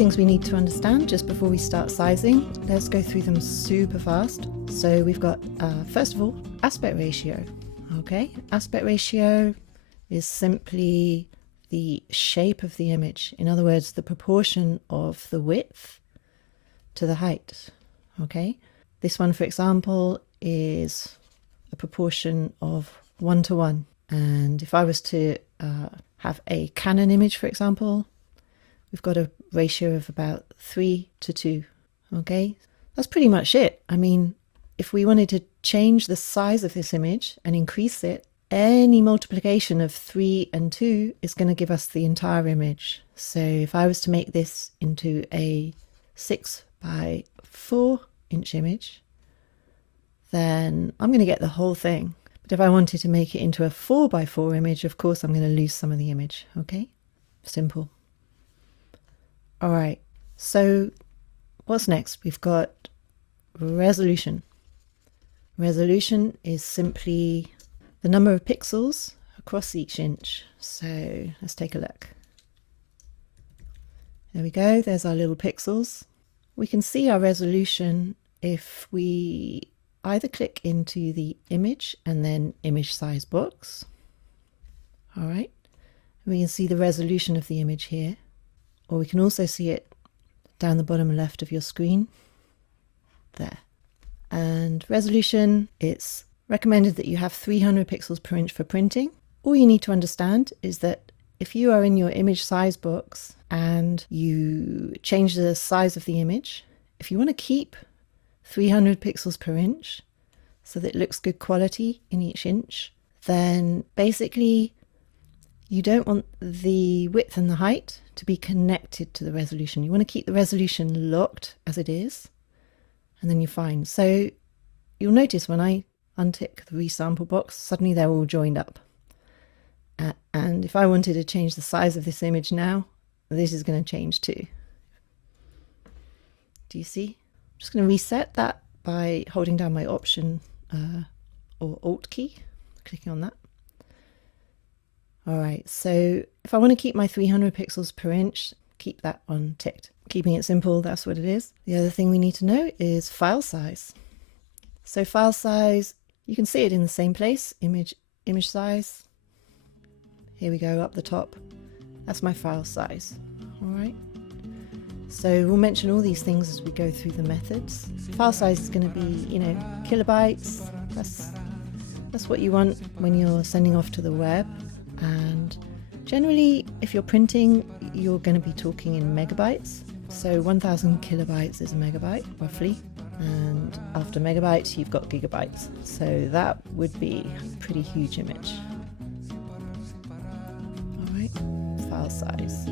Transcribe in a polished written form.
things we need to understand just before we start sizing. Let's go through them super fast. So we've got, first of all, aspect ratio. Okay, aspect ratio is simply the shape of the image. In other words, the proportion of the width to the height. Okay, this one, for example, is a proportion of 1:1. And if I was to have a Canon image, for example, we've got a ratio of about 3:2. Okay, that's pretty much it. I mean, if we wanted to change the size of this image and increase it, any multiplication of 3 and 2 is going to give us the entire image. So if I was to make this into a 6x4" image, then I'm going to get the whole thing. But if I wanted to make it into a 4x4 image, of course I'm going to lose some of the image. Okay, simple. All right, so what's next? We've got resolution. Resolution is simply the number of pixels across each inch. So let's take a look. There we go, there's our little pixels. We can see our resolution if we either click into the image and then image size box. All right, we can see the resolution of the image here, or we can also see it down the bottom left of your screen there. And resolution, it's recommended that you have 300 pixels per inch for printing. All you need to understand is that if you are in your image size box and you change the size of the image, if you want to keep 300 pixels per inch so that it looks good quality in each inch, then basically you don't want the width and the height to be connected to the resolution. You want to keep the resolution locked as it is, and then you're fine. So you'll notice when I untick the resample box, suddenly they're all joined up. And if I wanted to change the size of this image now, this is going to change too. Do you see? I'm just going to reset that by holding down my Option or Alt key, clicking on that. All right, so if I want to keep my 300 pixels per inch, keep that one ticked. Keeping it simple, that's what it is. The other thing we need to know is file size. So file size, you can see it in the same place, image size. Here we go, up the top. That's my file size, all right? So we'll mention all these things as we go through the methods. File size is going to be, kilobytes. That's what you want when you're sending off to the web. And generally, if you're printing, you're going to be talking in megabytes. So 1000 kilobytes is a megabyte, roughly. And after megabytes, you've got gigabytes. So that would be a pretty huge image. All right, file size.